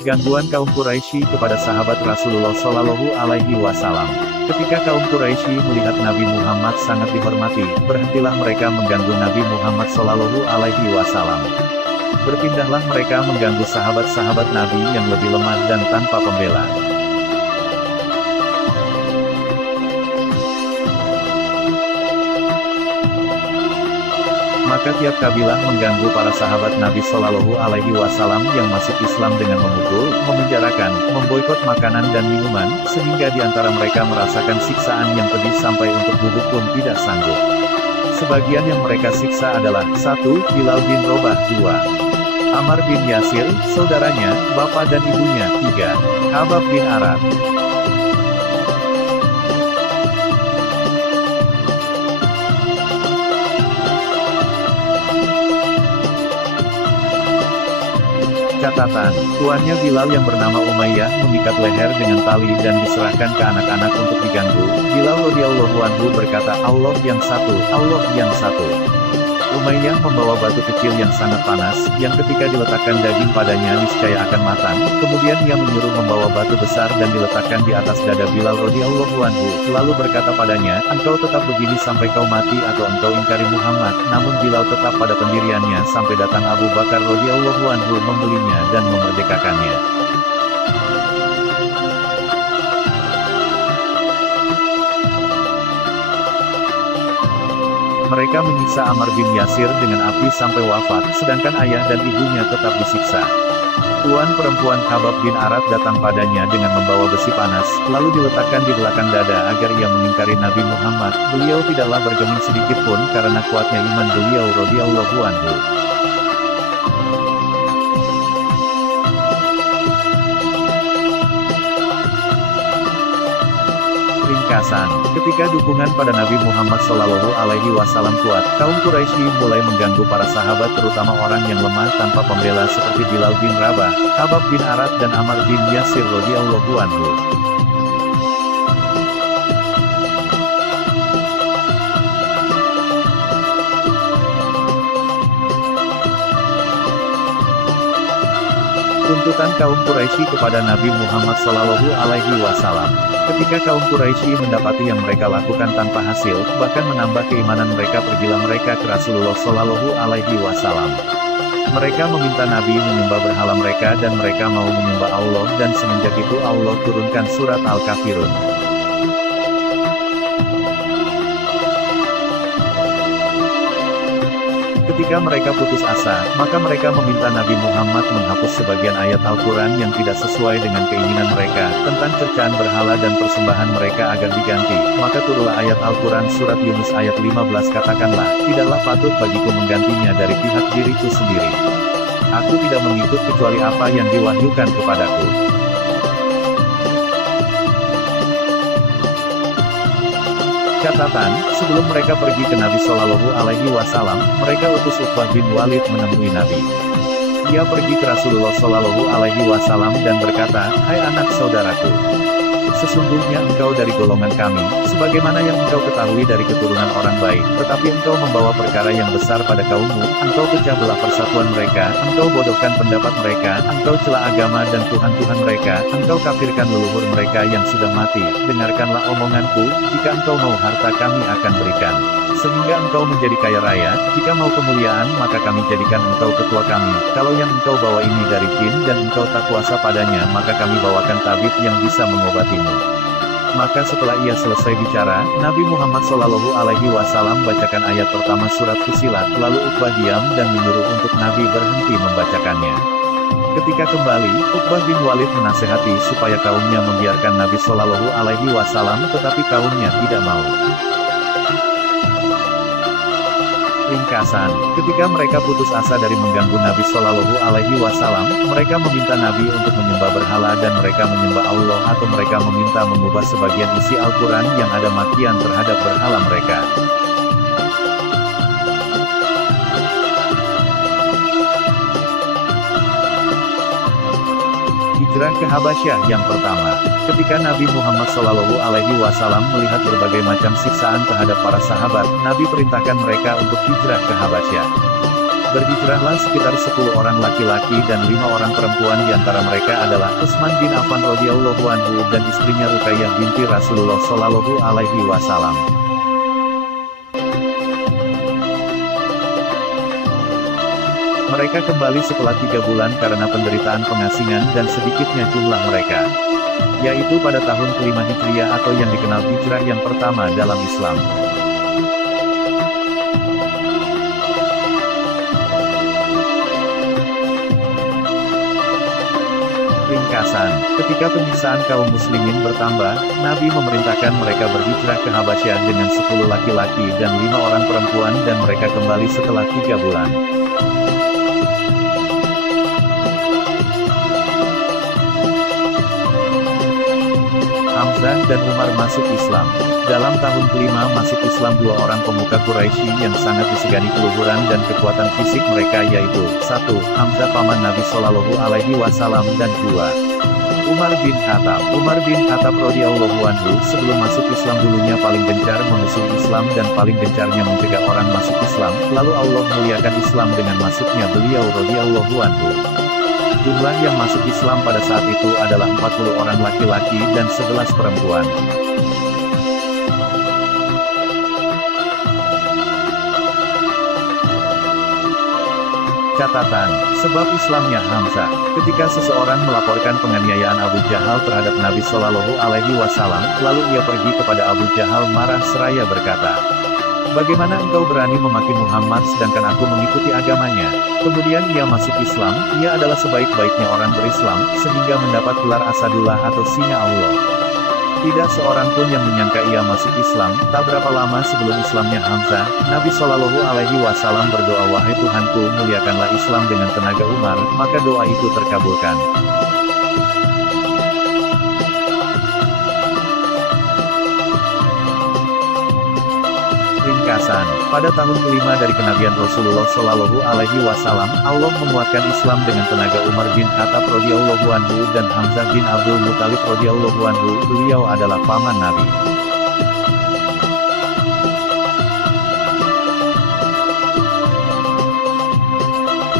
Gangguan kaum Quraisy kepada sahabat Rasulullah Shallallahu Alaihi Wasallam. Ketika kaum Quraisy melihat Nabi Muhammad sangat dihormati, berhentilah mereka mengganggu Nabi Muhammad Shallallahu Alaihi Wasallam. Berpindahlah mereka mengganggu sahabat-sahabat Nabi yang lebih lemah dan tanpa pembela. Maka tiap kabilah mengganggu para sahabat Nabi Shallallahu Alaihi Wasallam yang masuk Islam dengan memukul, memenjarakan, memboikot makanan dan minuman, sehingga di antara mereka merasakan siksaan yang pedih sampai untuk duduk pun tidak sanggup. Sebagian yang mereka siksa adalah 1. Bilal bin Robah, 2. Ammar bin Yasir, saudaranya, bapak dan ibunya, 3. Khabbab bin Arat. Catatan, tuannya Bilal yang bernama Umayyah mengikat leher dengan tali dan diserahkan ke anak-anak untuk diganggu. Bilal radhiyallahu anhu berkata, Allah yang satu, Allah yang satu. Umayyah membawa batu kecil yang sangat panas, yang ketika diletakkan daging padanya niscaya akan matang. Kemudian ia menyuruh membawa batu besar dan diletakkan di atas dada Bilal radhiyallahu anhu, lalu berkata padanya, engkau tetap begini sampai kau mati atau engkau ingkari Muhammad. Namun Bilal tetap pada pendiriannya sampai datang Abu Bakar radhiyallahu anhu membelinya dan memerdekakannya. Mereka menyiksa Ammar bin Yasir dengan api sampai wafat, sedangkan ayah dan ibunya tetap disiksa. Tuan perempuan Khabbab bin Arat datang padanya dengan membawa besi panas, lalu diletakkan di belakang dada agar ia mengingkari Nabi Muhammad. Beliau tidaklah bergeming sedikit pun karena kuatnya iman beliau radhiyallahu anhu. Ringkasan, ketika dukungan pada Nabi Muhammad Shallallahu Alaihi Wasallam kuat, kaum Quraisy mulai mengganggu para sahabat terutama orang yang lemah tanpa pembela seperti Bilal bin Rabah, Khabbab bin Arat dan Ammar bin Yasir radhiyallahu anhu. Tuntutan kaum Quraisy kepada Nabi Muhammad Shallallahu Alaihi Wasallam. Ketika kaum Quraisy mendapati yang mereka lakukan tanpa hasil, bahkan menambah keimanan mereka, pergilah mereka ke Rasulullah Shallallahu Alaihi Wasallam. Mereka meminta Nabi menyembah berhala mereka dan mereka mau menyembah Allah, dan semenjak itu Allah turunkan surat Al-Kafirun. Ketika mereka putus asa, maka mereka meminta Nabi Muhammad menghapus sebagian ayat Al-Quran yang tidak sesuai dengan keinginan mereka, tentang cercaan berhala dan persembahan mereka agar diganti. Maka turunlah ayat Al-Quran surat Yunus ayat 15, katakanlah, tidaklah patut bagiku menggantinya dari pihak diriku sendiri. Aku tidak mengikut kecuali apa yang diwahyukan kepadaku. Catatan, sebelum mereka pergi ke Nabi Shallallahu Alaihi Wasallam, mereka utus Uqbah bin Walid menemui Nabi. Ia pergi ke Rasulullah Shallallahu Alaihi Wasallam dan berkata, hai anak saudaraku, sesungguhnya engkau dari golongan kami, sebagaimana yang engkau ketahui dari keturunan orang baik, tetapi engkau membawa perkara yang besar pada kaummu, engkau pecah belah persatuan mereka, engkau bodohkan pendapat mereka, engkau cela agama dan Tuhan-Tuhan mereka, engkau kafirkan leluhur mereka yang sudah mati. Dengarkanlah omonganku, jika engkau mau harta kami akan berikan. Sehingga engkau menjadi kaya raya, jika mau kemuliaan maka kami jadikan engkau ketua kami. Kalau yang engkau bawa ini dari jin dan engkau tak kuasa padanya maka kami bawakan tabib yang bisa mengobatimu. Maka setelah ia selesai bicara, Nabi Muhammad Shallallahu Alaihi Wasallam bacakan ayat pertama surat Fussilat, lalu Uqbah diam dan menyuruh untuk Nabi berhenti membacakannya. Ketika kembali, Uqbah bin Walid menasehati supaya kaumnya membiarkan Nabi Shallallahu Alaihi Wasallam, tetapi kaumnya tidak mau. Ringkasan, ketika mereka putus asa dari mengganggu Nabi Shallallahu Alaihi Wasallam, mereka meminta Nabi untuk menyembah berhala dan mereka menyembah Allah, atau mereka meminta mengubah sebagian isi Al-Quran yang ada makian terhadap berhala mereka. Hijrah ke Habasyah yang pertama. Ketika Nabi Muhammad Shallallahu Alaihi Wasallam melihat berbagai macam siksaan terhadap para sahabat, Nabi perintahkan mereka untuk hijrah ke Habasyah. Berhijrahlah sekitar 10 orang laki-laki dan 5 orang perempuan, di antara mereka adalah Utsman bin Affan radhiyallahu anhu dan istrinya Ruqayyah binti Rasulullah shallallahu alaihi wasallam. Mereka kembali setelah 3 bulan karena penderitaan pengasingan dan sedikitnya jumlah mereka, yaitu pada tahun ke-5 Hijriah atau yang dikenal hijrah yang pertama dalam Islam. Ringkasan, ketika penyiksaan kaum muslimin bertambah, Nabi memerintahkan mereka berhijrah ke Habasyah dengan 10 laki-laki dan 5 orang perempuan dan mereka kembali setelah 3 bulan. Hamzah dan Umar masuk Islam. Dalam tahun ke-5 masuk Islam 2 orang pemuka Quraisy yang sangat disegani keluhuran dan kekuatan fisik mereka, yaitu 1. Hamzah paman Nabi Shallallahu alaihi wasallam dan 2. Umar bin Khattab. Umar bin Khattab radhiyallahu anhu sebelum masuk Islam dulunya paling gencar memusuhi Islam dan paling gencarnya mencegah orang masuk Islam, lalu Allah muliakan Islam dengan masuknya beliau radhiyallahu anhu. Jumlah yang masuk Islam pada saat itu adalah 40 orang laki-laki dan 11 perempuan. Catatan, sebab Islamnya Hamzah. Ketika seseorang melaporkan penganiayaan Abu Jahal terhadap Nabi Shallallahu alaihi wasallam, lalu ia pergi kepada Abu Jahal marah seraya berkata, "Bagaimana engkau berani memaki Muhammad sedangkan aku mengikuti agamanya?" Kemudian ia masuk Islam, ia adalah sebaik-baiknya orang berislam, sehingga mendapat gelar Asadullah atau Singa Allah. Tidak seorang pun yang menyangka ia masuk Islam. Tak berapa lama sebelum Islamnya Hamzah, Nabi Shallallahu alaihi wasallam berdoa, "Wahai Tuhanku, muliakanlah Islam dengan tenaga Umar," maka doa itu terkabulkan. Ringkasan, pada tahun ke-5 dari kenabian Rasulullah Shallallahu alaihi wasallam, Allah menguatkan Islam dengan tenaga Umar bin Khattab radhiyallahu anhu dan Hamzah bin Abdul Muthalib radhiyallahu anhu. Beliau adalah paman Nabi.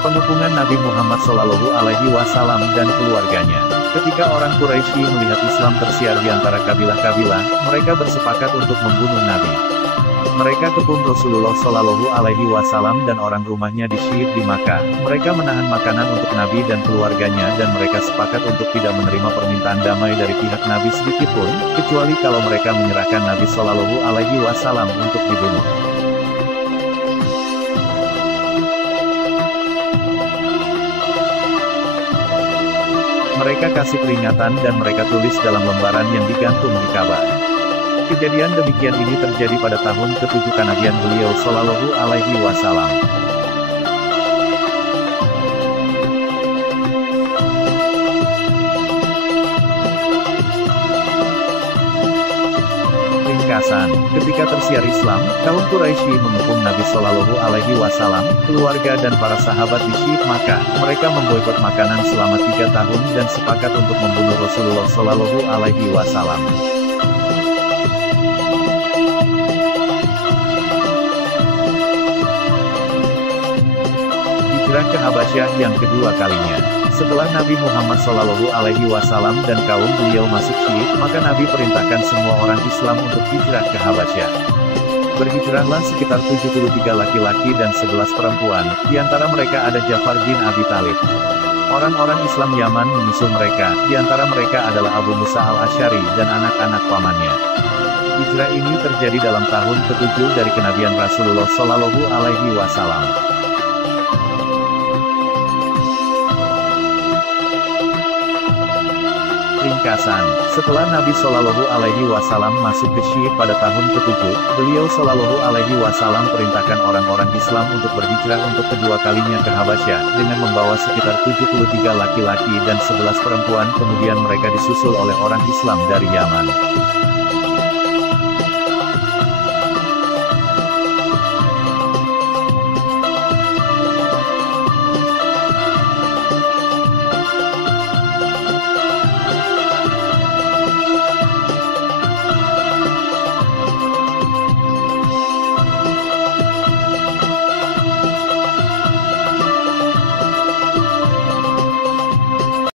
Pengepungan Nabi Muhammad Shallallahu alaihi wasallam dan keluarganya. Ketika orang Quraisy melihat Islam tersiar di antara kabilah-kabilah, mereka bersepakat untuk membunuh Nabi. Mereka kepung Rasulullah Shallallahu alaihi wasallam dan orang rumahnya disyhid di Makkah. Mereka menahan makanan untuk Nabi dan keluarganya dan mereka sepakat untuk tidak menerima permintaan damai dari pihak Nabi sedikitpun, kecuali kalau mereka menyerahkan Nabi Shallallahu alaihi wasallam untuk dibunuh. Mereka kasih peringatan dan mereka tulis dalam lembaran yang digantung di Ka'bah. Kejadian demikian ini terjadi pada tahun ke-7 kenabian beliau Shallallahu alaihi wasallam. Ringkasan, ketika tersiar Islam, kaum Quraisy mengepung Nabi Shallallahu alaihi wasallam, keluarga dan para sahabat di Syekh Makkah. Mereka memboikot makanan selama 3 tahun dan sepakat untuk membunuh Rasulullah Shallallahu alaihi wasallam. Hijrah ke Habasyah yang kedua kalinya. Setelah Nabi Muhammad Shallallahu alaihi wasallam dan kaum beliau masuk Syekh, maka Nabi perintahkan semua orang Islam untuk hijrah ke Habasyah. Berhijrahlah sekitar 73 laki-laki dan 11 perempuan, di antara mereka ada Ja'far bin Abi Thalib. Orang-orang Islam Yaman menyusul mereka, di antara mereka adalah Abu Musa al-Asy'ari dan anak-anak pamannya. Hijrah ini terjadi dalam tahun ke-7 dari kenabian Rasulullah Shallallahu alaihi wasallam. Ringkasan, setelah Nabi Shallallahu alaihi wasallam masuk ke Syekh pada tahun ke-7, beliau Shallallahu alaihi wasallam perintahkan orang-orang Islam untuk berhijrah untuk kedua kalinya ke Habasyah, dengan membawa sekitar 73 laki-laki dan 11 perempuan, kemudian mereka disusul oleh orang Islam dari Yaman.